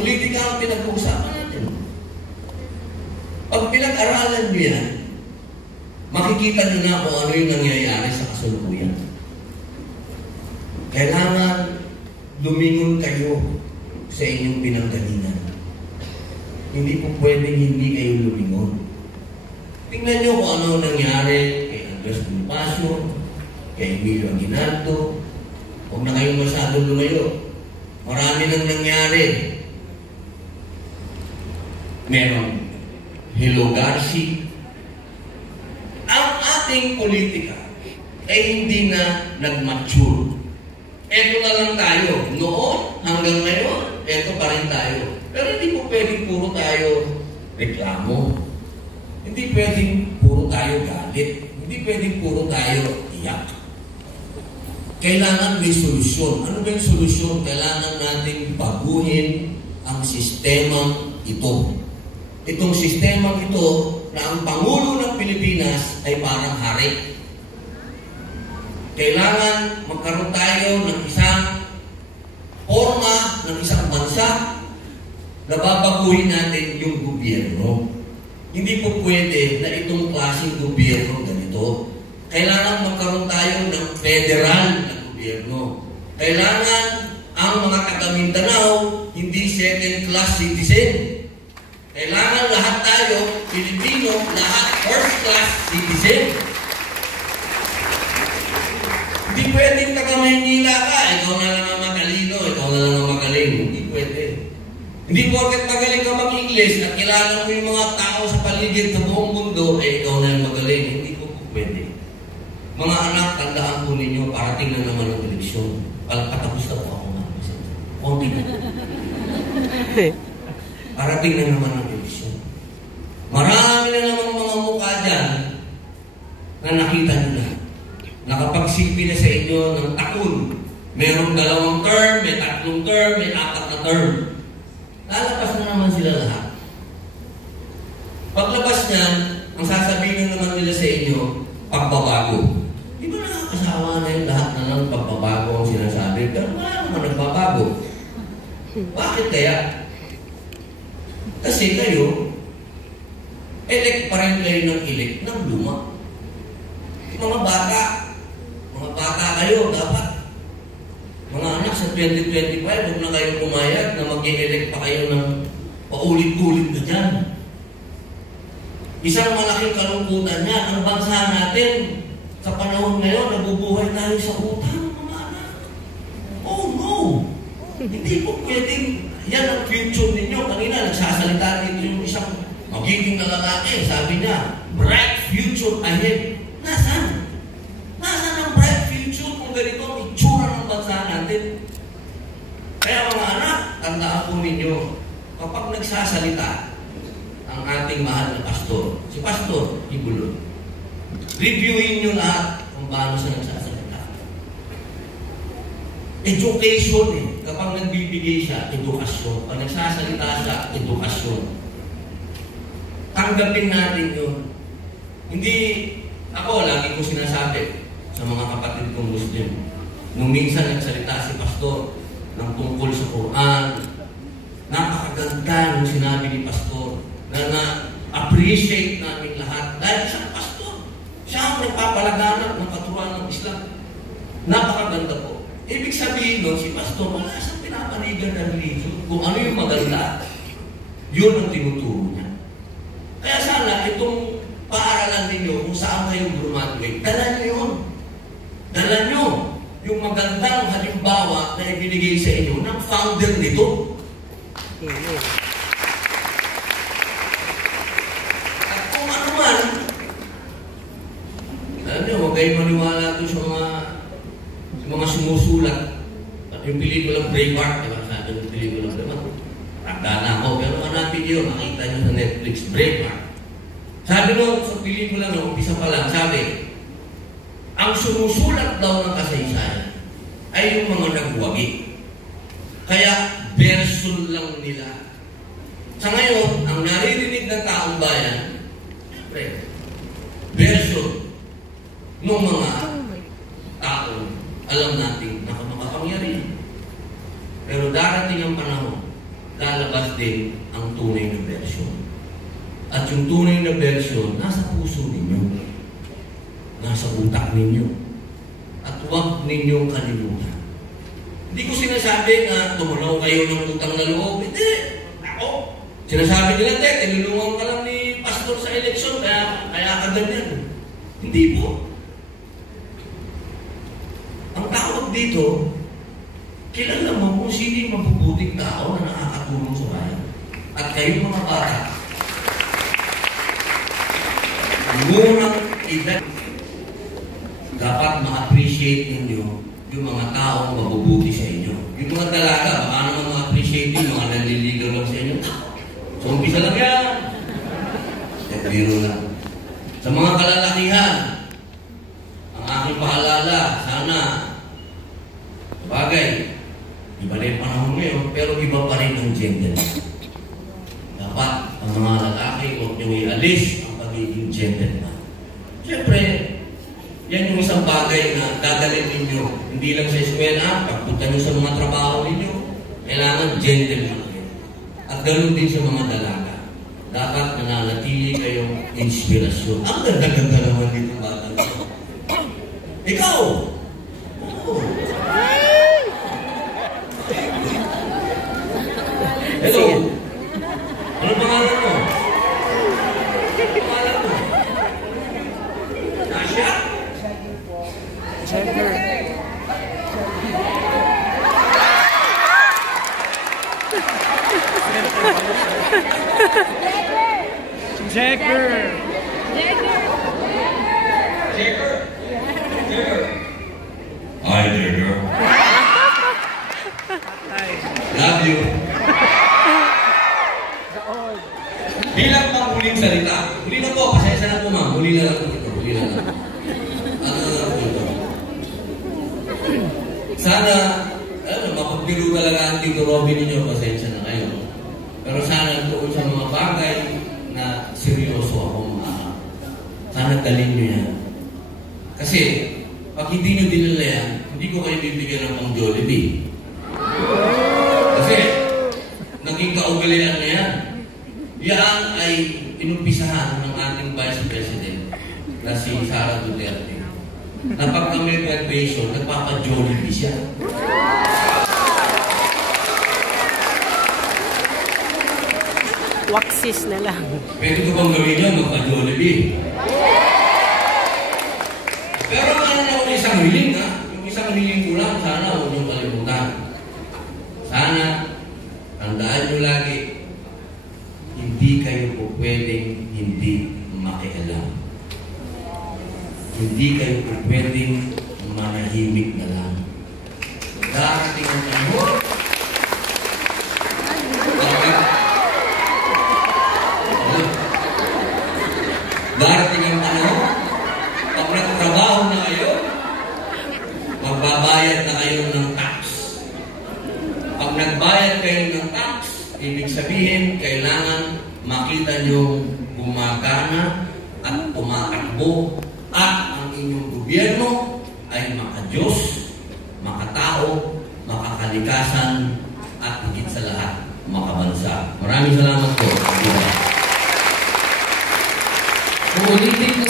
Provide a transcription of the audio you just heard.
Politika ang pinag-uusapan natin. Pag pinag-aralan nyo yan, makikita nyo na kung ano yung nangyayari sa kasalukuyan. Kailangan lumingon kayo sa inyong pinanggalingan. Hindi po pwedeng hindi kayo lumingon. Tingnan nyo kung ano nangyari kay Andres Bonifacio, kay Emilio Aguinaldo. Huwag na kayong masyadong lumayo. Marami nang nangyari. Meron Hilo Garci. Ang ating politika ay hindi na nag-mature. Eto na lang tayo. Noon hanggang ngayon, eto pa rin tayo. Pero hindi po pwedeng puro tayo reklamo. Hindi pwedeng puro tayo galit. Hindi pwedeng puro tayo iyak. Kailangan may solusyon. Ano ba yung solusyon? Kailangan natin baguhin ang sistemang ito. Itong sistemang ito na ang Pangulo ng Pilipinas ay parang hari. Kailangan magkaroon tayo ng isang forma ng isang bansa na babaguhin natin yung gobyerno. Hindi po pwede na itong klaseng gobyerno ganito. Kailangan magkaroon tayo ng federal na gobyerno. Kailangan ang mga taga-Mindanao hindi second-class citizen. Kailangan lahat tayo, Pilipino, lahat first-class citizen. Hindi pwedeng taga-Maynila ka, ikaw na lang ang matalino, ikaw na lang ang magaling. Hindi pwede. Hindi porket magaling ka mag-English at kilala mo yung mga tao sa paligid sa buong mundo, ikaw na lang magaling. Hindi po pwede. Mga anak, tandaan po ninyo, parating na naman ang eleksyon. Patapos na po ako nga. Konti na. Parating na naman ang eleksyon. Marami na naman mga mukha dyan na nakita nyo na. Nakapagsilbi na sa inyo ng taon. Merong 2 term, may 3 term, may 4 na term. Lalabas na naman sila lahat. Paglabas niyan, ang sasabihin naman nila sa inyo, pagbabago. Di ba nakakasawa na yung lahat na lang pagbabago ang sinasabi? Pero wala naman nagbabago. Bakit kaya? Kasi kayo, elect pa rin kayo ng elect ng luma. Mga bata kayo, dapat. Mga anak sa 2025, huwag na kayo pumayag na mag-elect pa kayo ng paulit-ulit na dyan. Isang malaking kalungkutan niya, ang bansa natin, sa panahon ngayon, nabubuhay tayo sa utang, mga anak. Oh no! Hindi po pwedeng, yan ang future ninyo. Kanina, nagsasalita dito yung isang magiging na lalaki. Sabi niya, bright future ahead. Nasaan? Nasaan ang bright future kung ganito ang itsura ng bansa natin? Kaya mga anak, tandaan po ninyo, kapag nagsasalita ang ating mahal na pastor, si Pastor Ibulon, reviewin nyo lahat kung paano siya nagsasalita. Education eh. Kapag nagbibigay siya, edukasyon. Pag nagsasalita siya, edukasyon. Tanggapin natin yun. Hindi, ako, lagi ko sinasabi sa mga kapatid kong Muslim. Nung minsan nagsalita si Pastor ng tungkol sa Quran, napakaganda nung sinabi ni Pastor na na-appreciate namin lahat dahil siyang Pastor. Siya ang nagpapalaganap ng katuruan ng Islam. Napakaganda po. Ibig sabihin nun, si Pastor, wala siyang pinapanigan ng religion. Kung ano yung maganda, yun ang tinuturo niya. Kaya sana, itong paaralan ninyo kung saan kayo graduate, dala nyo yun. Dala nyo yung magandang halimbawa na ibinigay sa inyo ng founder nito. At kung ano man, alam nyo, huwag kayo maniwala ito sa mga sumusulat. At yung pelikulang Braveheart, diba? Sabi yung pelikulang Braveheart. Tanda na ako, pero hanapin nyo, makita nyo sa Netflix, Braveheart. Sabi nung sa pelikula nung umpisa pa lang, sabi, ang sumusulat daw ng kasaysayan ay yung mga nagwagi. Kaya, version lang nila. Sa ngayon, ang naririnig ng taong bayan, version ng mga taong alam natin na makapangyarihan. Pero darating ang panahon, lalabas din ang tunay na version. At yung tunay na version, nasa puso ninyo. Nasa utak ninyo. At huwag ninyong kalimutan. Hindi ko sinasabi na tumulaw kayo ng utang na loob. Hindi. Ako. Sinasabi nila, tinulungan ka lang ni pastor sa eleksyon, kaya ka ganyan. Hindi po. Ang tawag dito, kilala mo kung sino yung mabubuting tao na nakakatulong sa bayan. At kayong mga bata, munang edad, dapat ma-appreciate ninyo yung mga taong mabubuti sa inyo. Yung mga dalaga, baka naman ma-appreciate yung mga nanliligaw lang sa inyo. So, umpisa lang yan. Biro lang. Sa mga kalalakihan, ang aking paalala, sana, bagay, iba na yung panahon ngayon, pero iba pa rin ang gender. Dapat, ang mga lalaki, huwag nyo ialis ang pagiging gentleman. Siyempre, yan yung isang bagay na dadalhin ninyo, hindi lang sa eskwela, pagpunta nyo sa mga trabaho ninyo, kailangan gentleman kayo. At ganoon din sa mga dalaga. Dapat nananatili kayong inspirasyon. Ang ganda-ganda naman dito bata. Ikaw! Oh. Hello! Ano pangalan mo? Pangalan mo? Nasya? Checker. Checker. Jagger? Jagger? Hi, Jagger. Love you. Bilang panghuling salita. Huli na po, pasensya na po ma'am. Huli na lang po ito. Huli na lang. Ano na lang po ito. Sana, mapagbiro talaga ang Tito Robin ninyo, pasensya na kayo. Pero sana doon sa mga bagay na seryoso ako mga. Sana dalhin nyo yan. Kasi, pag hindi nyo dinala yan, hindi ko kayo bibigyan ng pang Jollibee. Kasi, naging kaugalian na yan. Yan ay inumpisahan ng ating Vice President na si Sara Duterte. Na pag may graduation, nagpapa-Jollibee siya. Waxis na lang. Pwede ko bang gawin yun, magpa-Jollibee? Pero ano na yung isang hiling, ha? Yung isang hiling ko lang, sana huwag niyong kalimutan. Sana, tandaan niyo lagi, hindi kayo po pwedeng hindi makialam. Hindi kayo po pwedeng manahimik na lang. Darating ang panahon. Darating ang panahon. Pag nagtrabaho na kayo, magbabayad na kayo ng tax. Pag nagbayad kayo ng tax, ibig sabihin, kailangan makita nyo gumagana at tumatakbo at ang inyong gobyerno ay maka-Diyos, makatao, makakalikasan at higit sa lahat, makabansa. Maraming salamat po. Uulitin ko